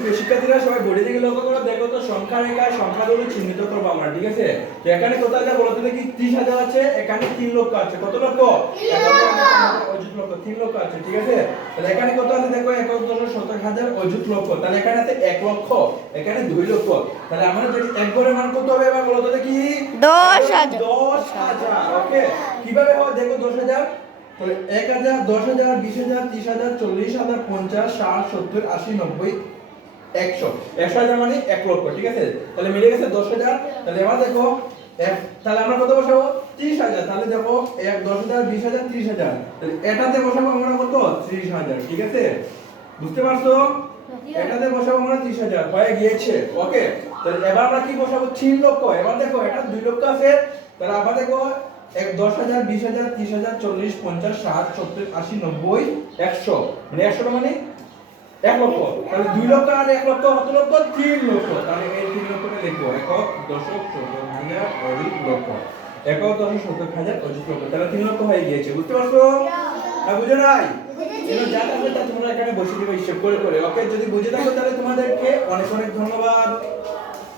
সুপ্রিয় শিক্ষার্থীরা সবাই বোর্ডে দিকে লক্ষ্য করো, দেখো তো সংখ্যা রেখায় সংখ্যাগুলো চিহ্নিত করবো আমরা, ঠিক আছে? তো এখানে কত আছে বলো তো দেখি, 30,000 আছে, এখানে 3 লক্ষ আছে, কত লক্ষ? 1 লক্ষ, 3 লক্ষ আছে, ঠিক আছে? তাহলে এখানে কত আছে দেখো, 1,70,000 অযুত লক্ষ, তাহলে এখানে আছে 1 লক্ষ, এখানে 2 লক্ষ, তাহলে আমরা যদি এক ঘরের মান কত হবে এবার বলো তো দেখি? 10,000। ওকে, কিভাবে হয় দেখো 10,000, তাহলে 1,000, 10,000, 20,000, 30,000, 40,000, 50, 60, 70, 80, 90, 100, 100,000 মানে 1 লক্ষ, ঠিক আছে? তাহলে মিলে গেছে 10,000। তাহলে এবার দেখো তাহলে আমরা কত বসাবো? 30,000। তাহলে দেখো 10,000, 20,000, 30,000, তাহলে এটাতে বসাবো আমরা কত? 30,000, ঠিক আছে? বুঝতে পারছো? এটাতে বসাবো আমরা 30,000, হয়ে গিয়েছে। ওকে, তাহলে এবার আমরা কি বসাবো? 3 লক্ষ। এবার দেখো এটা 2 লক্ষ আছে, তাহলে আবার দেখো 10,000, 20,000, 30,000, 40, 50, 60, 70, 80, 90, 100, মানে 100 মানে 1 লক্ষ। তাহলে 2 লক্ষ আর 1 লক্ষ কত লক্ষ? 3 লক্ষ। তাহলে এই 3 লক্ষটা লিখবো, একক দশক 70,000 অযুত লক্ষ, একক দশক 70,000 অযুত লক্ষ, তাহলে 3 লক্ষ হয়ে গিয়েছে। বুঝতে পারছো না? বুঝো নাই? এবার যা আছে তা তোমরা এখানে বসিয়ে দিবে হিসাব করে করে। ওকে, যদি বুঝে থাকো তাহলে তোমাদেরকে অনেক অনেক ধন্যবাদ।